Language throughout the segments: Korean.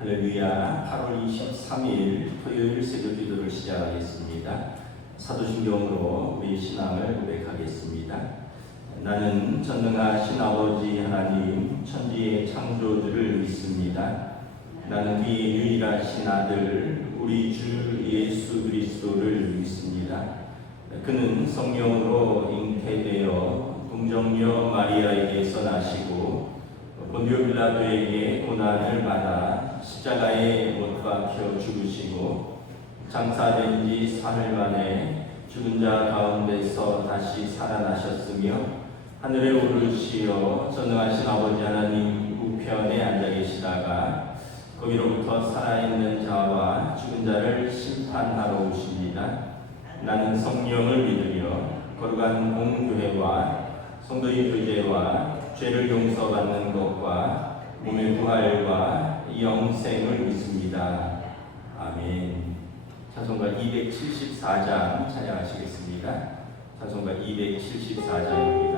할렐루야. 8월 23일 토요일 새벽 기도를 시작하겠습니다. 사도신경으로 우리 신앙을 고백하겠습니다. 나는 전능하신 아버지 하나님 천지의 창조주를 믿습니다. 나는 그의 유일하신 아들 우리 주 예수 그리스도를 믿습니다. 그는 성령으로 잉태되어 동정녀 마리아에게서 나시고 본디오 빌라도에게 고난을 받아 십자가에 못 박혀 죽으시고 장사된 지 사흘 만에 죽은 자 가운데서 다시 살아나셨으며 하늘에 오르시어 전능하신 아버지 하나님 우편에 앉아 계시다가 거기로부터 살아있는 자와 죽은 자를 심판하러 오십니다. 나는 성령을 믿으며 거룩한 공교회와 성도의 교제와 죄를 용서받는 것과 몸의 부활과 영생을 믿습니다. 아멘. 찬송가 274장 찬양하시겠습니다. 찬송가 274장입니다.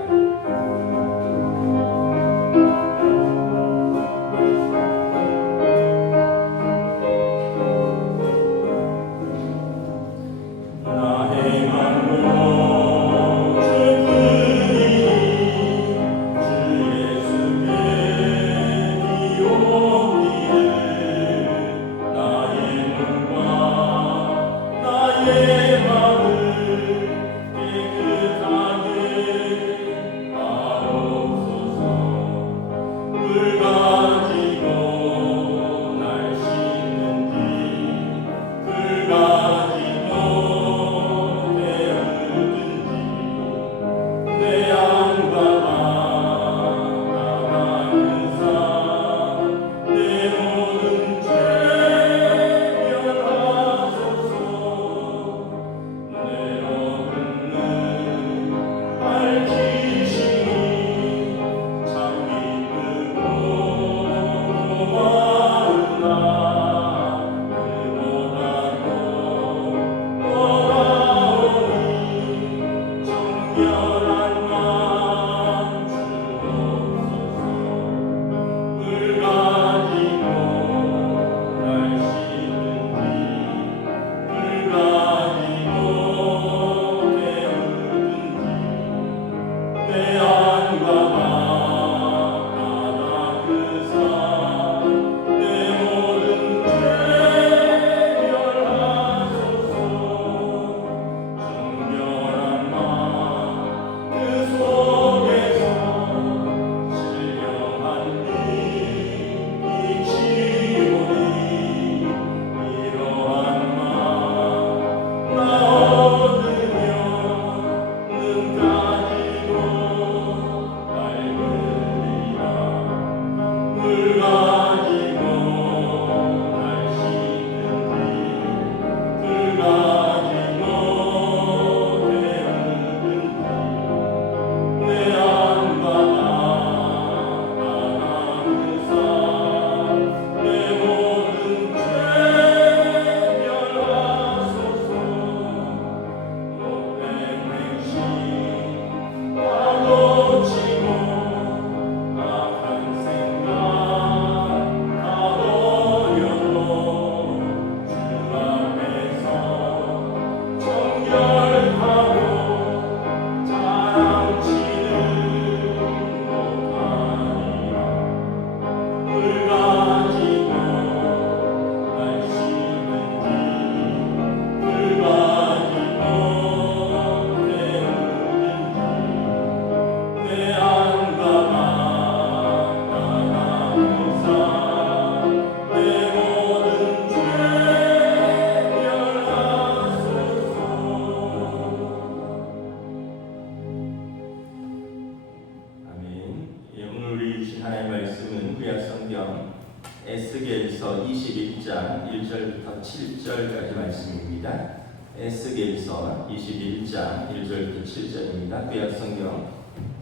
에스겔서 21장 1절부터 7절까지 말씀입니다. 에스겔서 21장 1절부터 7절입니다. 구약성경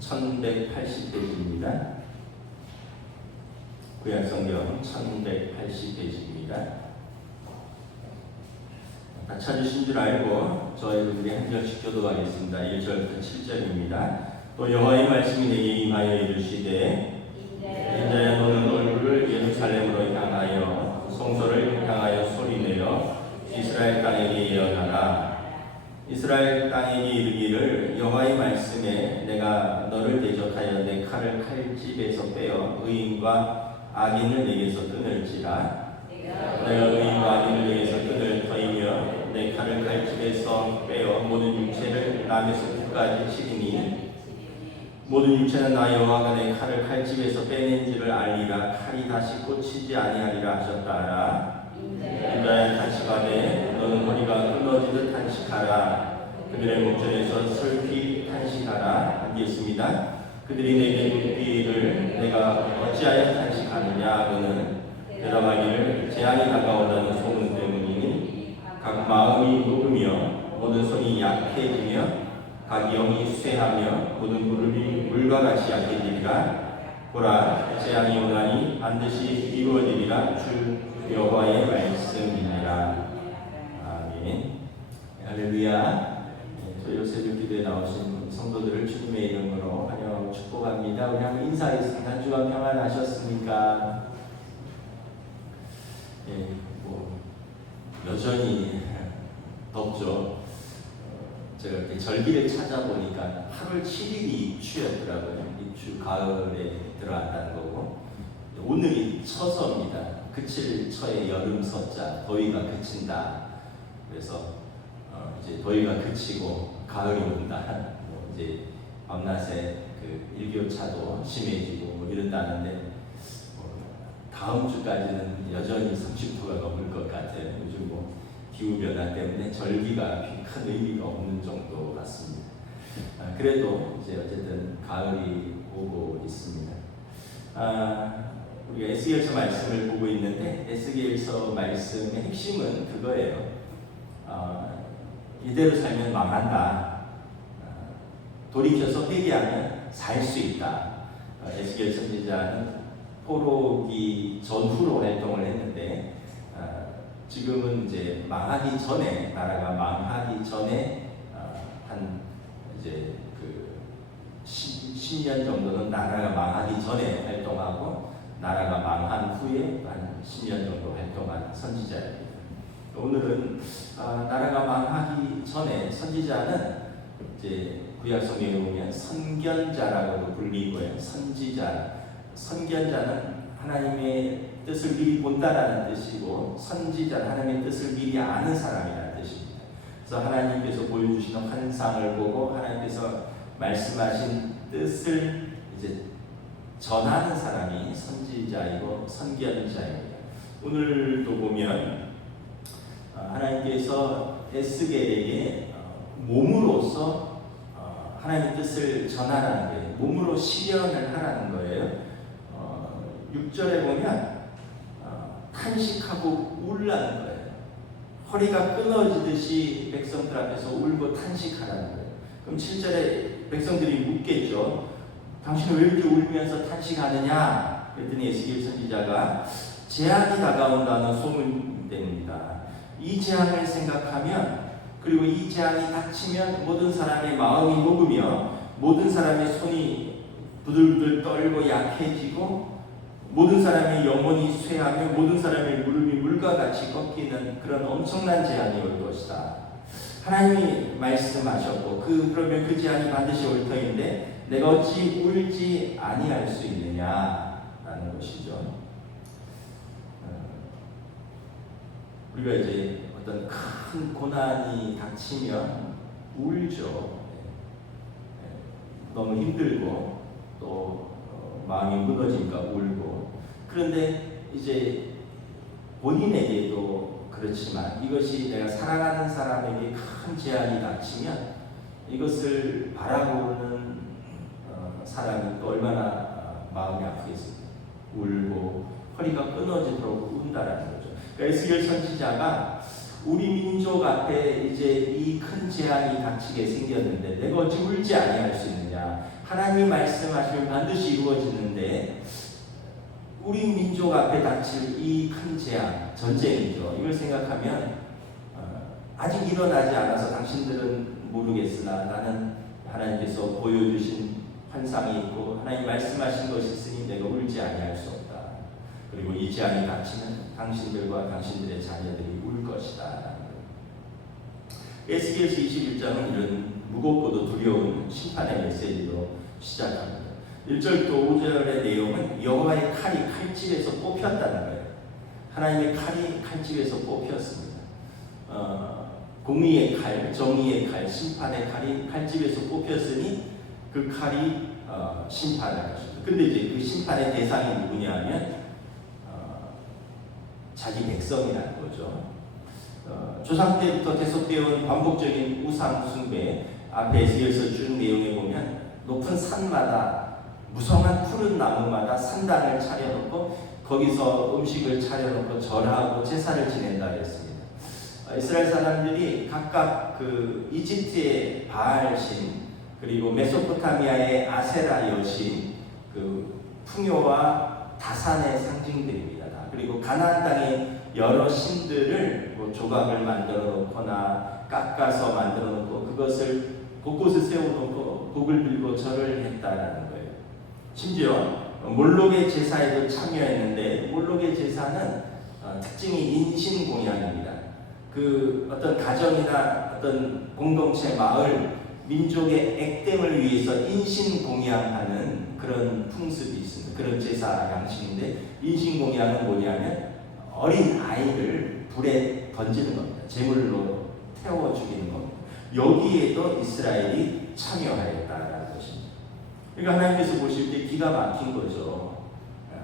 1180페이지입니다. 구약성경 1180페이지입니다. 다 찾으신 줄 알고 저희들이 한 절씩 교도하겠습니다. 1절부터 7절입니다. 또 여호와의 말씀이 내게 임하여 이르시되 인자야 너는 얼굴을 예루살렘으로 향하여 이스라엘 땅에게 예언하라. 이스라엘 땅에게 이르기를 여호와의 말씀에 내가 너를 대적하여 내 칼을 칼집에서 빼어 의인과 악인을 내게서 끊을지라. 내가 의인과 악인을 내게서 끊을 터이며 내 칼을 칼집에서 빼어 모든 육체를 남에서 끝까지 치리니 모든 육체는 나 여호와가 내 칼을 칼집에서 빼낸 줄을 알리라. 칼이 다시 꽂히지 아니하리라 하셨다라. 유다야 탄식하되 너는 허리가 끊어지듯 탄식하라. 그들의 목전에서 슬피 탄식하라 하겠습니다. 그들이 내게 묻기를 내가 어찌하여 탄식하느냐 하고는 대답하기를 재앙이 다가온다는 소문 때문이니 각 마음이 녹으며 모든 손이 약해지며 각 영이 쇠하며 모든 무릎이 물과 같이 약해지리라. 보라, 재앙이 오나니 반드시 이루어지리라. 주 여호와의 말씀이니라. 아멘. 할렐루야. 저희 요셉의 기도에 나오신 성도들을 주님의 이름으로 환영하고 축복합니다. 우리 한번 인사하겠습니다. 한 주간 평안하셨습니까? 여전히 덥죠. 제가 이렇게 절기를 찾아보니까 8월 7일이 입추였더라고요. 입추 가을에 들어간다는 거고, 오늘이 처서입니다. 그칠 처의 여름 서자, 더위가 그친다. 그래서 이제 더위가 그치고 가을이 온다. 이제 밤낮에 그 일교차도 심해지고 이런다는데 다음 주까지는 여전히 30도가 넘을 것 같아요. 요즘 기후 변화 때문에 절기가 큰 의미가 없는 정도 같습니다. 그래도 이제 어쨌든 가을이 오고 있습니다. 우리가 에스겔서 말씀을 보고 있는데 에스겔서 말씀의 핵심은 그거예요. 이대로 살면 망한다. 돌이켜서 회개하면 살 수 있다. 에스겔 선지자는 포로기 전후로 활동을 했는데 지금은 이제 망하기 전에, 나라가 망하기 전에 한 이제 그 10년 정도는 나라가 망하기 전에 활동하고 나라가 망한 후에 한 10년 정도 활동한 선지자입니다. 오늘은 나라가 망하기 전에 선지자는 이제 구약 성경에 보면 선견자라고도 불리고요. 선견자는 하나님의 뜻을 미리 본다라는 뜻이고, 선지자는 하나님의 뜻을 미리 아는 사람이라는 뜻입니다. 그래서 하나님께서 보여주시는 환상을 보고 하나님께서 말씀하신 뜻을 이제 전하는 사람이 선지자이고 선견자입니다. 오늘도 보면 하나님께서 에스겔에게 몸으로서 하나님의 뜻을 전하라는 거예요. 몸으로 실현을 하라는 거예요. 6절에 보면 탄식하고 울라는 거예요. 허리가 끊어지듯이 백성들 앞에서 울고 탄식하라는 거예요. 그럼 7절에 백성들이 묻겠죠. 당신은 왜 이렇게 울면서 탄식하느냐? 그랬더니 에스겔 선지자가 재앙이 다가온다는 소문입니다. 이 재앙을 생각하면, 그리고 이 재앙이 닥치면 모든 사람의 마음이 녹으며 모든 사람의 손이 부들부들 떨고 약해지고 모든 사람의 영혼이 쇠하며 모든 사람의 무릎이 물과 같이 꺾이는 그런 엄청난 재앙이 올 것이다. 하나님이 말씀하셨고 그러면 그 재앙이 반드시 올 터인데 내가 어찌 울지 아니할 수 있느냐라는 것이죠. 우리가 이제 어떤 큰 고난이 닥치면 울죠. 너무 힘들고 또 마음이 무너지니까 울고. 그런데 이제 본인에게도 그렇지만 이것이 내가 사랑하는 사람에게 큰 재앙이 닥치면 이것을 바라보는 사람이 또 얼마나 마음이 아프겠습니까? 울고 허리가 끊어지도록 운다라는 거죠. 그러니까 에스겔 선지자가 우리 민족 앞에 이제 이 큰 재앙이 닥치게 생겼는데 내가 어찌 울지 아니할 수 있느냐? 하나님 말씀하시면 반드시 이루어지는데 우리 민족 앞에 닥칠 이 큰 재앙, 전쟁이죠. 이걸 생각하면 아직 일어나지 않아서 당신들은 모르겠으나 나는 하나님께서 보여주신 환상이 있고 하나님 말씀하신 것이 있으니 내가 울지 아니할 수 없다. 그리고 이 재앙이 닥치면 당신들과 당신들의 자녀들이 울 것이다. 에스겔서 21장은 이런 무겁고도 두려운 심판의 메시지로 시작합니다. 1절부터 5절의 내용은 여호와의 칼이 칼집에서 뽑혔다는 거예요. 하나님의 칼이 칼집에서 뽑혔습니다. 공의의 칼, 정의의 칼, 심판의 칼이 칼집에서 뽑혔으니 그 칼이 심판할 것입니다. 근데 이제 그 심판의 대상이 누구냐 하면 자기 백성이라는 거죠. 조상 때부터 계속되어 온 반복적인 우상 숭배, 앞에 에스겔서 쭉 내용에 보면 높은 산마다 무성한 푸른 나무마다 산당을 차려놓고 거기서 음식을 차려놓고 절하고 제사를 지낸다 그랬습니다. 이스라엘 사람들이 각각 그 이집트의 바알신, 그리고 메소포타미아의 아세라 여신, 그 풍요와 다산의 상징들입니다. 그리고 가나안 땅의 여러 신들을 뭐 조각을 만들어 놓거나 깎아서 만들어 놓고 그것을 곳곳에 세워놓고 곡을 들고 절을 했다라는 거예요. 심지어 몰록의 제사에도 참여했는데, 몰록의 제사는 특징이 인신공양입니다. 그 어떤 가정이나 어떤 공동체, 마을, 민족의 액땜을 위해서 인신공양하는 그런 풍습이 있습니다. 그런 제사 양식인데, 인신공양은 뭐냐면 어린 아이를 불에 던지는 겁니다. 제물로 태워 죽이는 겁니다. 여기에도 이스라엘이 참여하였다라는 것입니다. 그러니까 하나님께서 보실 때 기가 막힌 거죠.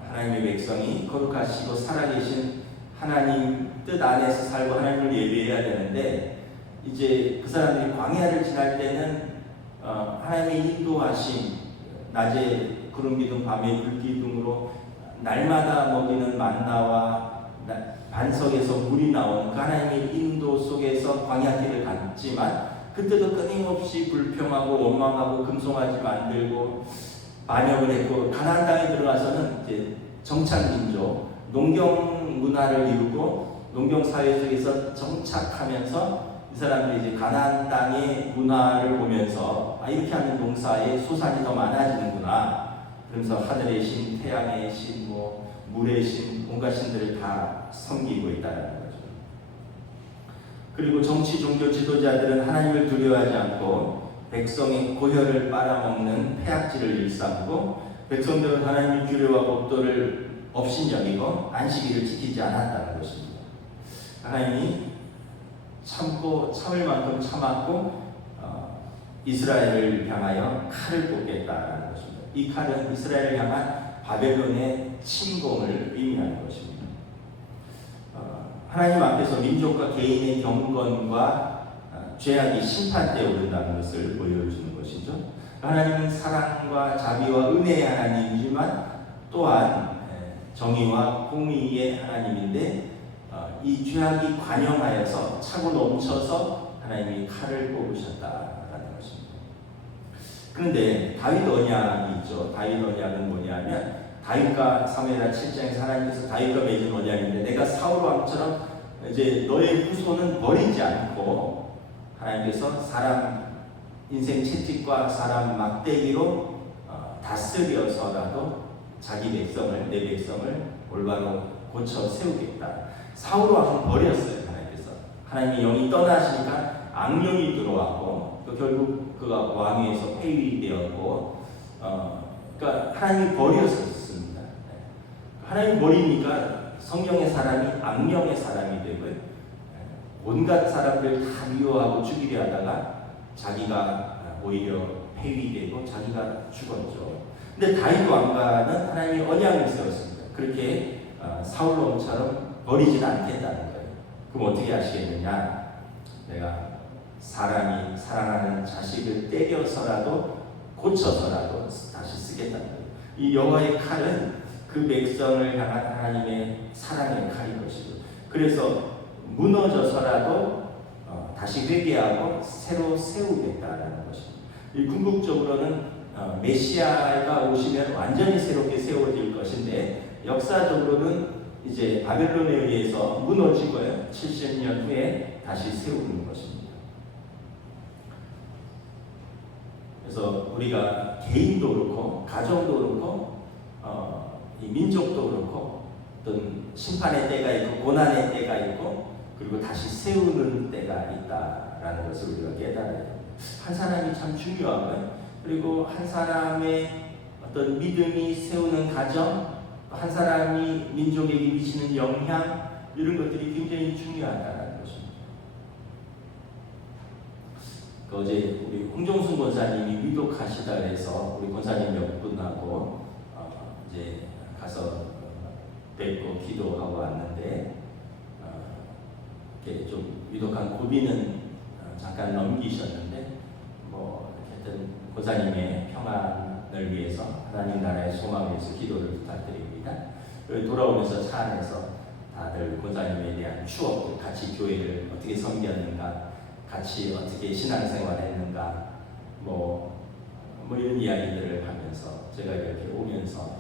하나님의 백성이 거룩하시고 살아계신 하나님 뜻 안에서 살고 하나님을 예배해야 되는데, 이제 그 사람들이 광야를 지날 때는 하나님의 인도하심, 낮에 구름 기둥, 밤에 불 기둥으로 날마다 먹이는 만나와 반석에서 물이 나오는 그 하나님의 인도 속에서 광야길을 갔지만, 그때도 끊임없이 불평하고 원망하고 금송아지 만들고 반역을 했고, 가나안 땅에 들어가서는 이제 정착민족, 농경 문화를 이루고 농경 사회 속에서 정착하면서 이 사람들이 이제 가나안 땅의 문화를 보면서 이렇게 하면 농사에 소산이 더 많아지는구나. 그러면서 하늘의 신, 태양의 신, 뭐 물의 신, 온갖 신들을 다 섬기고 있다는 거죠. 그리고 정치, 종교 지도자들은 하나님을 두려워하지 않고 백성의 고혈을 빨아먹는 폐악질을 일삼고, 백성들은 하나님의 규례와 법도를 업신여기고 안식일을 지키지 않았다는 것입니다. 하나님이 참고 참을 만큼 참았고 이스라엘을 향하여 칼을 뽑겠다는 것입니다. 이 칼은 이스라엘을 향한 바벨론의 침공을 의미하는 것입니다. 하나님 앞에서 민족과 개인의 경건과 죄악이 심판대에 오른다는 것을 보여주는 것이죠. 하나님은 사랑과 자비와 은혜의 하나님이지만 또한 정의와 공의의 하나님인데, 이 죄악이 관영하여서 차고 넘쳐서 하나님이 칼을 뽑으셨다라는 것입니다. 그런데 다윗 언약이 있죠. 다윗 언약은 뭐냐면, 다윗과 사무엘하 7장에서 하나님께서 다윗과 맺은 언약인데, 내가 사울 왕처럼 이제 너의 후손은 버리지 않고, 하나님께서 사람 인생 채찍과 사람 막대기로 다스려서라도 자기 백성을, 내 백성을 올바로 고쳐 세우겠다. 사울 왕은 버렸어요. 하나님께서. 하나님이 영이 떠나시니까 악령이 들어왔고, 또 결국 그가 왕위에서 폐위되었고, 그러니까 하나님이 버렸었습니다. 하나님 버리니까 성령의 사람이 악령의 사람이 되고요. 온갖 사람들 다 미워하고 죽이려 하다가 자기가 오히려 폐위되고 자기가 죽었죠. 근데 다윗 왕과는 하나님이 언약을 세웠습니다. 그렇게 사울 왕처럼 버리지는 않겠다는 거예요. 그럼 어떻게 하시겠느냐? 내가 사람이 사랑하는 자식을 때려서라도 고쳐서라도 다시 쓰겠다는 거예요. 이 여호와의 칼은 그 백성을 향한 하나님의 사랑의 칼인 것이죠. 그래서 무너져서라도 다시 회개하고 새로 세우겠다라는 것입니다. 이 궁극적으로는 메시아가 오시면 완전히 새롭게 세워질 것인데, 역사적으로는 이제 바벨론에 의해서 무너지고요, 70년 후에 다시 세우는 것입니다. 그래서 우리가 개인도 그렇고 가정도 그렇고 이 민족도 그렇고 어떤 심판의 때가 있고 고난의 때가 있고 그리고 다시 세우는 때가 있다라는 라는 것을 우리가 깨달아야 됩니다. 한 사람이 참 중요하고요. 그리고 한 사람의 어떤 믿음이 세우는 가정, 한 사람이 민족에게 미치는 영향, 이런 것들이 굉장히 중요하다는 것입니다. 어제 우리 홍종순 권사님이 위독하시다 해서 우리 권사님 몇 분하고 이제 가서 뵙고 기도하고 왔는데 이렇게 좀 위독한 고비는 잠깐 넘기셨는데 하여튼 권사님의 평안을 위해서 하나님 나라의 소망을 위해서 기도를 부탁드립니다. 돌아오면서 차 안에서 다들 권사님에 대한 추억, 같이 교회를 어떻게 섬겼는가, 같이 어떻게 신앙생활했는가, 이런 이야기들을 하면서 제가 이렇게 오면서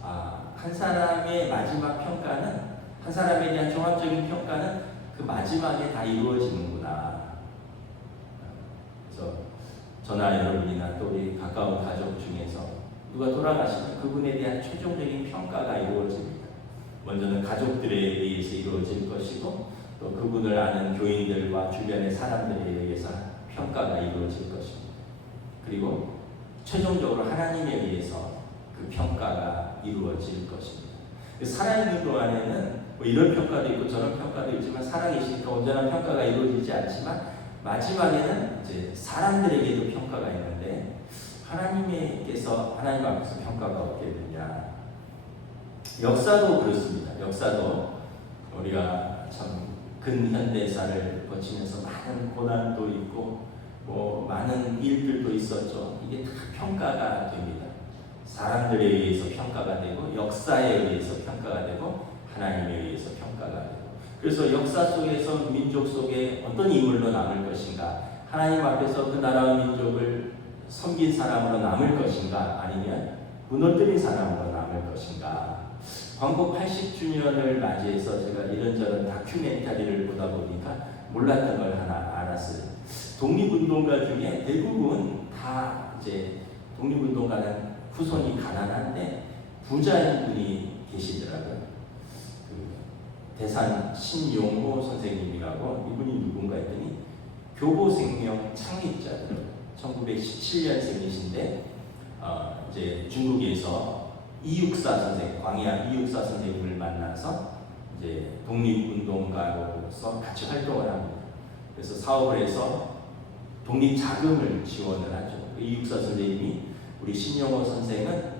한 사람의 마지막 평가는, 한 사람에 대한 종합적인 평가는 그 마지막에 다 이루어지는구나. 그래서 저나 여러분이나 또 우리 가까운 가족 중에서 누가 돌아가시면 그분에 대한 최종적인 평가가 이루어집니다. 먼저는 가족들에 의해서 이루어질 것이고, 또 그분을 아는 교인들과 주변의 사람들에 의해서 평가가 이루어질 것입니다. 그리고 최종적으로 하나님에 의해서 그 평가가 이루어질 것입니다. 살아있는 동안에는 이런 평가도 있고 저런 평가도 있지만, 살아계시니까 온전한 평가가 이루어지지 않지만 마지막에는 이제 사람들에게도 평가가 있는데, 하나님께서 하나님 앞에서 평가가 어떻게 되냐. 역사도 그렇습니다. 역사도 우리가 참 근현대사를 거치면서 많은 고난도 있고 많은 일들도 있었죠. 이게 다 평가가 됩니다. 사람들에 의해서 평가가 되고, 역사에 의해서 평가가 되고, 하나님에 의해서 평가가 되고. 그래서 역사 속에서 민족 속에 어떤 인물로 남을 것인가, 하나님 앞에서 그 나라와 민족을 섬긴 사람으로 남을 것인가, 아니면 무너뜨린 사람으로 남을 것인가. 광복 80주년을 맞이해서 제가 이런저런 다큐멘터리를 보다 보니까 몰랐던 걸 하나 알았어요. 독립운동가 중에 대부분 다 이제 독립운동가는 후손이 가난한데 부자인 분이 계시더라고요. 대산 신용호 선생님이라고, 이분이 누군가 했더니 교보생명 창립자들, 1917년생이신데 이제 중국에서 이육사 선생, 광야 이육사 선생님을 만나서 이제 독립운동가로서 같이 활동을 합니다. 그래서 사업을 해서 독립 자금을 지원을 하죠. 이육사 선생님이, 우리 신용호 선생은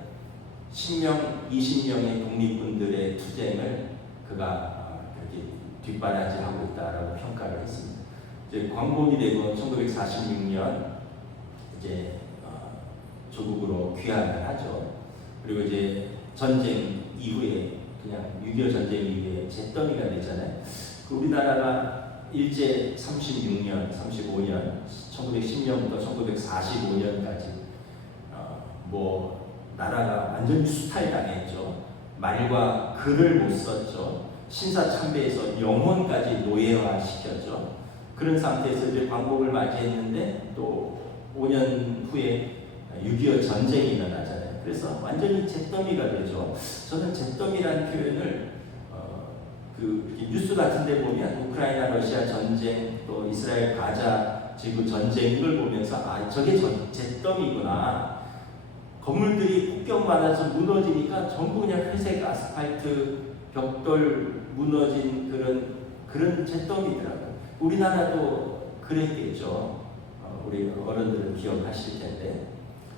10명, 20명의 독립군들의 투쟁을 그가 그렇게 뒷바라지하고 있다라고 평가를 했습니다. 이제 광복이 되고 1946년 이제 조국으로 귀환을 하죠. 그리고 이제 전쟁 이후에, 그냥 6.25 전쟁 이후에 잿더미가 됐잖아요. 우리나라가 일제 36년, 35년, 1910년부터 1945년까지 나라가 완전히 수탈당했죠. 말과 글을 못 썼죠. 신사참배에서 영혼까지 노예화 시켰죠. 그런 상태에서 이제 광복을 맞이했는데 또 5년 후에 6.25 전쟁이 일어나잖아요. 그래서 완전히 잿더미가 되죠. 저는 잿더미라는 표현을 뉴스 같은 데 보면 우크라이나 러시아 전쟁, 또 이스라엘 가자 지구 전쟁, 이걸 보면서 저게 잿더미구나. 건물들이 폭격받아서 무너지니까 전부 그냥 회색 아스팔트 벽돌 무너진 그런 잿더미더라고요. 우리나라도 그랬겠죠. 우리 어른들은 기억하실 텐데,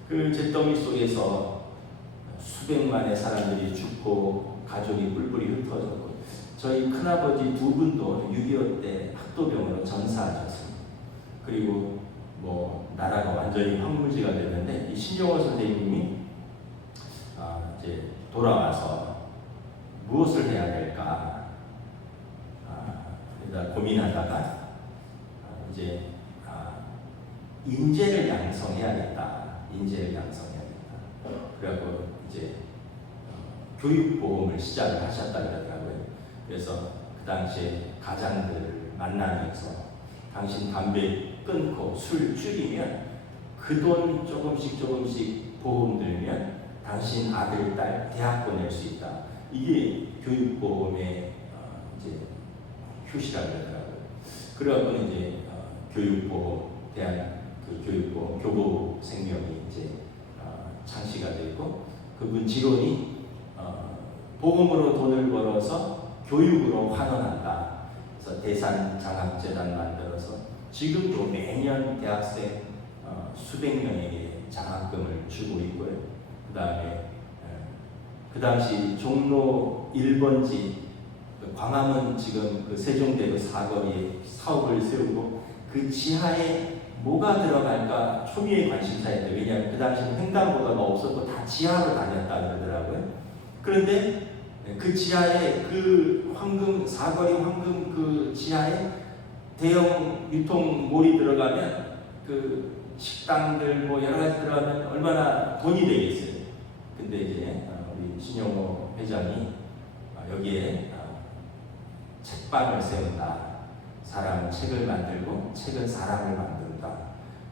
그 잿더미 속에서 수백만의 사람들이 죽고 가족이 뿔뿔이 흩어졌고, 저희 큰아버지 두 분도 6.25 때 학도병으로 전사하셨습니다. 그리고 나라가 완전히 황무지가 됐는데, 이 신용호 선생님이 이제 돌아와서 무엇을 해야 될까 고민하다가 이제 인재를 양성해야겠다. 인재를 양성해야겠다. 그래갖고 이제 교육보험을 시작을 하셨다 그러더라고요. 그래서 그 당시에 가장들을 만나면서 당신 담배 끊고 술 줄이면 그 돈 조금씩 보험 들면 당신 아들, 딸 대학 보낼 수 있다. 이게 교육보험의 이제 효시라고 그러더라고요. 그래갖고 이제 교육부 대한 그 교육부 교보 생명이 이제 창시가 되고 그분 지론이 복음으로 돈을 벌어서 교육으로 환원한다. 그래서 대산 장학재단 만들어서 지금도 매년 대학생 수백 명에게 장학금을 주고 있고요. 그 당시 종로 1번지 광화문 지금 그 세종대교 사거리에 사업을 세우고 그 지하에 뭐가 들어갈까 초미의 관심사였대요. 왜냐하면 그 당시는 횡단보도가 없었고 다 지하로 다녔다 그러더라고요. 그런데 그 지하에 그 황금 사거리 황금 그 지하에 대형 유통몰이 들어가면 그 식당들 뭐 여러 가지 들어가면 얼마나 돈이 되겠어요. 근데 이제 우리 신용호 회장이 여기에 책방을 세운다. 사람은 책을 만들고 책은 사람을 만든다.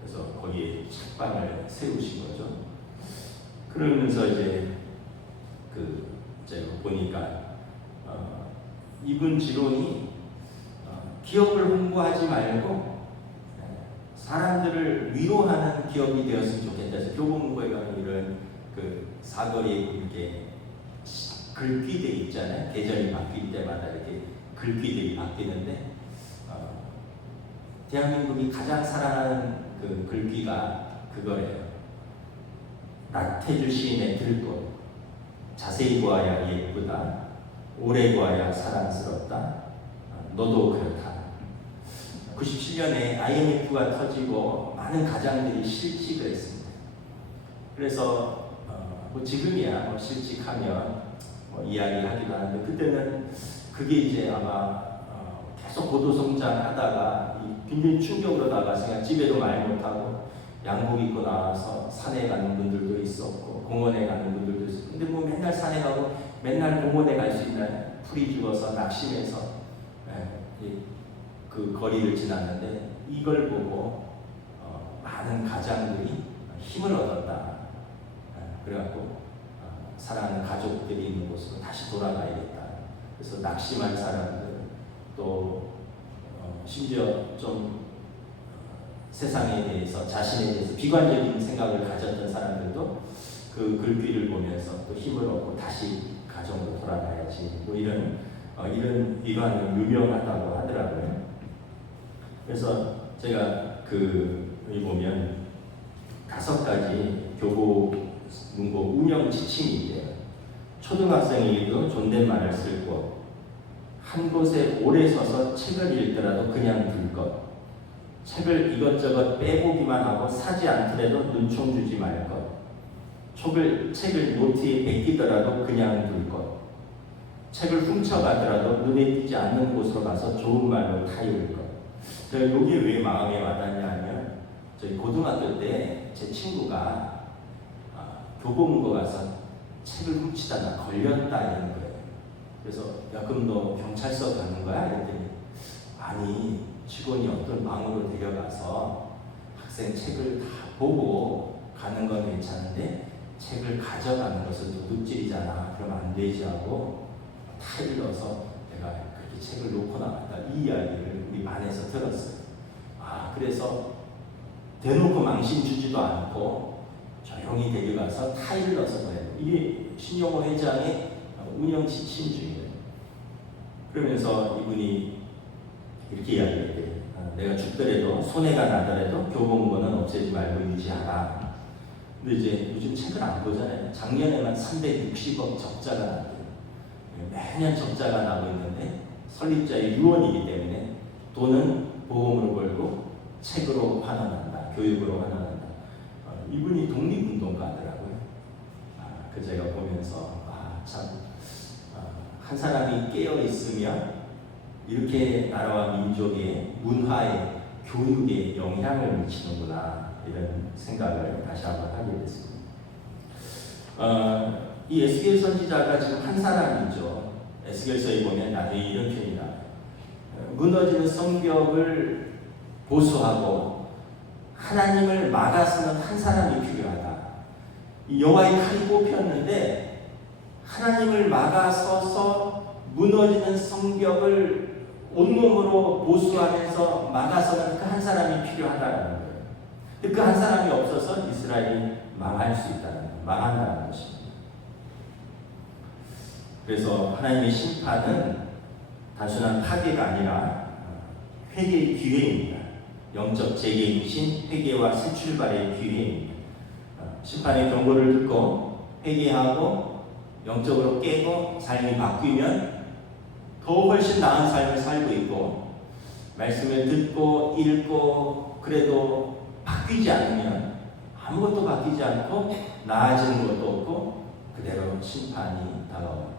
그래서 거기에 책방을 세우신 거죠. 그러면서 이제 제가 보니까 이분 지론이 기업을 홍보하지 말고 사람들을 위로하는 기업이 되었으면 좋겠다. 그래서 교보문고에 가면 이런 그 사거리에 이렇게 글귀들이 있잖아요. 계절이 바뀔 때마다 이렇게 글귀들이 바뀌는데 대한민국이 가장 사랑하는 그 글귀가 그거예요. 나태주 시인의 들꽃. 자세히 보아야 예쁘다. 오래 보아야 사랑스럽다. 너도 그렇다. 97년에 IMF가 터지고 많은 가장들이 실직을 했습니다. 그래서 뭐 지금이야 뭐 실직하면 뭐 이야기하기도 하는데 그때는 그게 이제 아마 계속 고도 성장하다가 굉장히 충격으로 나가서 집에도 말 못하고 양복 입고 나와서 산에 가는 분들도 있었고 공원에 가는 분들도 있었고 근데 뭐 맨날 산에 가고 맨날 공원에 갈 수 있나요? 풀이 죽어서 낙심해서 그 거리를 지났는데 이걸 보고 많은 가장들이 힘을 얻었다. 그래갖고 사랑하는 가족들이 있는 곳으로 다시 돌아가야겠다. 그래서 낙심한 사람들 또 심지어 좀 세상에 대해서 자신에 대해서 비관적인 생각을 가졌던 사람들도 그 글귀를 보면서 또 힘을 얻고 다시 가정으로 돌아가야지 뭐 이런 일환은 유명하다고 하더라고요. 그래서 제가 여기 보면 5가지 교보 문고 운영 지침인데요. 초등학생에게도 존댓말을 쓸 것, 한 곳에 오래 서서 책을 읽더라도 그냥 둘 것, 책을 이것저것 빼보기만 하고 사지 않더라도 눈총 주지 말 것, 책을 노트에 베끼더라도 그냥 둘 것, 책을 훔쳐가더라도 눈에 띄지 않는 곳으로 가서 좋은 말로 타이를 것. 제가 이게 왜 마음에 와닿냐 하면 저희 고등학교 때 제 친구가 교보문고 가서 책을 훔치다가 걸렸다 이런 거예요. 그래서 야 그럼 너 경찰서 가는 거야? 이랬더니 아니 직원이 어떤 방으로 데려가서 학생 책을 다 보고 가는 건 괜찮은데 책을 가져가는 것은 도둑질이잖아. 그러면 안 되지 하고 타일러서 내가 그렇게 책을 놓고 나갔다. 이 이야기를 우리 반에서 들었어요. 그래서 대놓고 망신 주지도 않고 조용히 데려가서 타일러서 그래요. 이게 신용호 회장의 운영 지침 중이에요. 그러면서 이분이 이렇게 이야기했대요. 내가 죽더라도 손해가 나더라도 교보문고는 없애지 말고 유지하라. 근데 이제 요즘 책을 안 보잖아요. 작년에만 360억 적자가 났대요. 매년 적자가 나고 있는데 설립자의 유언이기 때문에 돈은 보험으로 벌고 책으로 환원한다. 교육으로 환원한다. 이분이 독립운동가더라고요. 그 제가 보면서 한 사람이 깨어 있으면 이렇게 나라와 민족의 문화에 교육에 영향을 미치는구나 이런 생각을 다시 한번 하게 됐습니다. 이 에스겔 선지자가 지금 한 사람이죠. 에스겔서에 보면 나중에 이런 표현이 나와요. 무너지는 성벽을 보수하고 하나님을 막아서는 한 사람이 필요하다. 이 여호와의 칼이 뽑혔는데 하나님을 막아서서 무너지는 성벽을 온몸으로 보수하면서 막아서는 그 한 사람이 필요하다는 거예요. 그 한 사람이 없어서 이스라엘이 망할 수 있다는, 망한다는 것입니다. 그래서 하나님의 심판은 단순한 파괴가 아니라 회개의 기회입니다. 영적 재개이신 회개와 새 출발의 기회입니다. 심판의 경고를 듣고 회개하고 영적으로 깨고 삶이 바뀌면 더 훨씬 나은 삶을 살고 있고, 말씀을 듣고 읽고 그래도 바뀌지 않으면 아무것도 바뀌지 않고 나아지는 것도 없고 그대로 심판이 다가온다.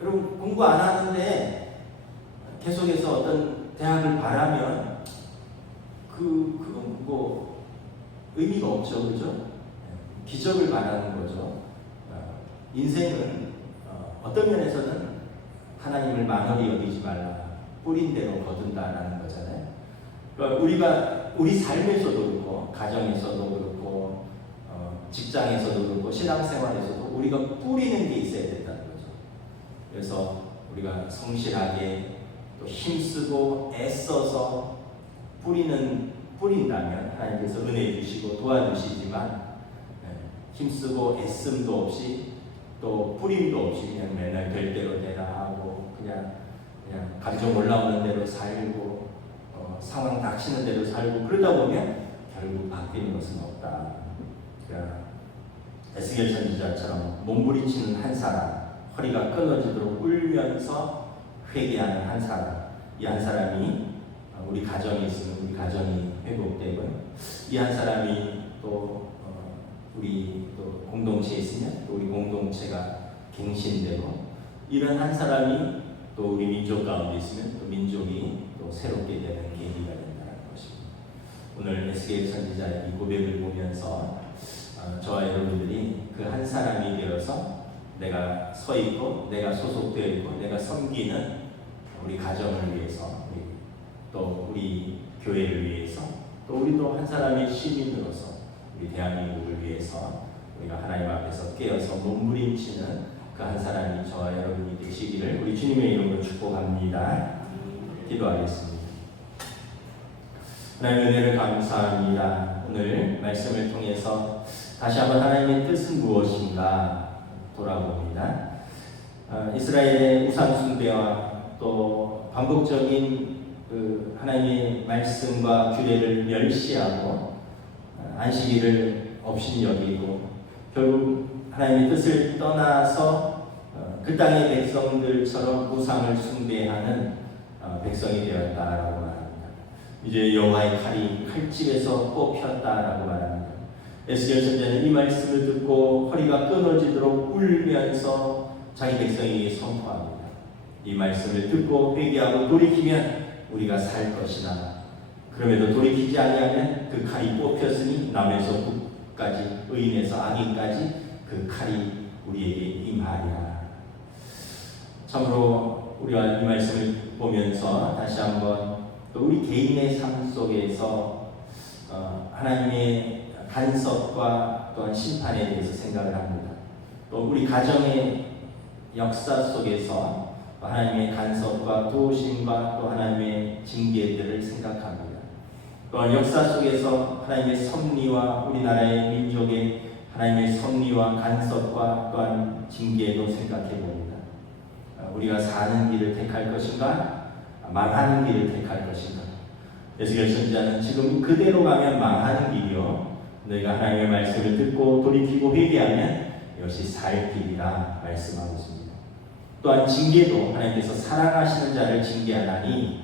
여러분 공부 안 하는데 계속해서 어떤 대학을 바라면 그건 뭐 의미가 없죠, 그죠? 기적을 바라는 거죠. 인생은 어떤 면에서는 하나님을 만홀히 여기지 말라, 뿌린 대로 거둔다라는 거잖아요. 그러니까 우리가 우리 삶에서도 그렇고 가정에서도 그렇고 직장에서도 그렇고 신앙생활에서도 우리가 뿌리는 게 있어야 된다는 거죠. 그래서 우리가 성실하게 또 힘쓰고 애써서 뿌린다면 하나님께서 은혜 주시고 도와주시지만, 힘쓰고 애씀도 없이 또 뿌림도 없이 그냥 맨날 될 대로 되나 하고 그냥 감정 올라오는 대로 살고 상황 닥치는 대로 살고 그러다 보면 결국 바뀌는 것은 없다. 그러니까 에스겔 선지자처럼 몸부림치는 한 사람, 허리가 끊어지도록 울면서 회개하는 한 사람, 이 한 사람이 우리 가정에 있으면 우리 가정이 회복되고, 이 한 사람이 또 우리 또 공동체에 있으면 또 우리 공동체가 갱신되고, 이런 한 사람이 또 우리 민족 가운데 있으면 또 민족이 또 새롭게 되는 계기가 된다는 것입니다. 오늘 에스겔 선지자의 이 고백을 보면서 저와 여러분들이 그 한 사람이 되어서 내가 서 있고 내가 소속되어 있고 내가 섬기는 우리 가정을 위해서, 또 우리 교회를 위해서, 또 우리도 한 사람의 시민으로서 우리 대한민국을 위해서 우리가 하나님 앞에서 깨어서 몸부림치는 그 한 사람이 저와 여러분이 되시기를 우리 주님의 이름으로 축복합니다. 기도하겠습니다. 하나님의 은혜를 감사합니다. 오늘 말씀을 통해서 다시 한번 하나님의 뜻은 무엇인가 돌아봅니다. 이스라엘의 우상 숭배와 또 반복적인 그 하나님의 말씀과 규례를 멸시하고 안식일을 업신 여기고 결국 하나님의 뜻을 떠나서 그 땅의 백성들처럼 우상을 숭배하는 백성이 되었다라고 말합니다. 이제 여호와의 칼이 칼집에서 뽑혔다라고 말합니다. 에스겔 선지자는 이 말씀을 듣고 허리가 끊어지도록 울면서 자기 백성에게 선포합니다. 이 말씀을 듣고 회개하고 돌이키면 우리가 살 것이나, 그럼에도 돌이키지 아니하면 그 칼이 뽑혔으니 남에서 북까지 의인에서 악인까지 그 칼이 우리에게 임하리라. 참으로 우리가 이 말씀을 보면서 다시 한번 또 우리 개인의 삶 속에서 하나님의 간섭과 또한 심판에 대해서 생각을 합니다. 또 우리 가정의 역사 속에서 하나님의 간섭과 도우심과 또 하나님의 징계들을 생각합니다. 또한 역사 속에서 하나님의 섭리와 우리나라의 민족의 하나님의 섭리와 간섭과 또한 징계도 생각해 봅니다. 우리가 사는 길을 택할 것인가, 망하는 길을 택할 것인가. 에스겔 선지자는 지금 그대로 가면 망하는 길이요, 너희가 하나님의 말씀을 듣고 돌이키고 회개하면 이것이 살 길이라 말씀하고 있습니다. 또한 징계도 하나님께서 사랑하시는 자를 징계하나니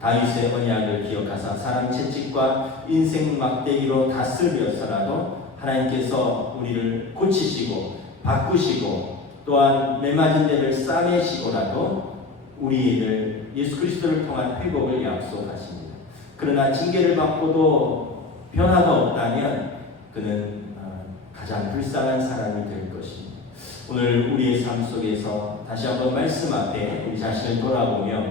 다윗의 언약을 기억하사 사람 채찍과 인생 막대기로 다스렸으라도 하나님께서 우리를 고치시고 바꾸시고 또한 매맞은 데를 싸매시고라도 우리를 예수 그리스도를 통한 회복을 약속하십니다. 그러나 징계를 받고도 변화가 없다면 그는 가장 불쌍한 사람이 될 것입니다. 오늘 우리의 삶 속에서 다시 한번 말씀 앞에 우리 자신을 돌아보며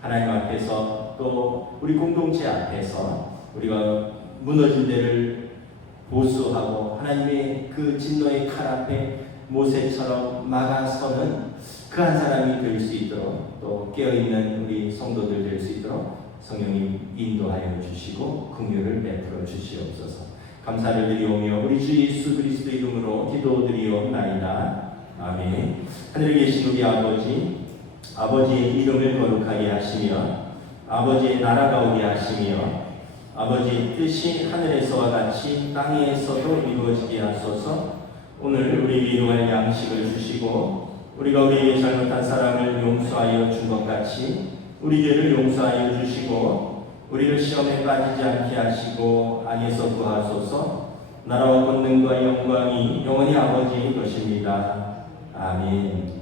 하나님 앞에서 또 우리 공동체 앞에서 우리가 무너진 데를 보수하고 하나님의 그 진노의 칼 앞에 모세처럼 막아서는 그 한 사람이 될 수 있도록 또 또 깨어있는 우리 성도들 될 수 있도록 성령님 인도하여 주시고 긍휼을 베풀어 주시옵소서. 감사를 드리오며 우리 주 예수 그리스도 이름으로 기도드리옵나이다. 아멘. 하늘에 계신 우리 아버지, 아버지의 이름을 거룩하게 하시며 아버지의 나라가 오게 하시며 아버지의 뜻이 하늘에서와 같이 땅에서도 이루어지게 하소서. 오늘 우리 일용할 양식을 주시고 우리가 우리에게 잘못한 사람을 용서하여 준 것 같이 우리 죄를 용서하여 주시고 우리를 시험에 빠지지 않게 하시고 악에서 구하소서. 나라와 권능과 영광이 영원히 아버지의 것입니다. 아멘.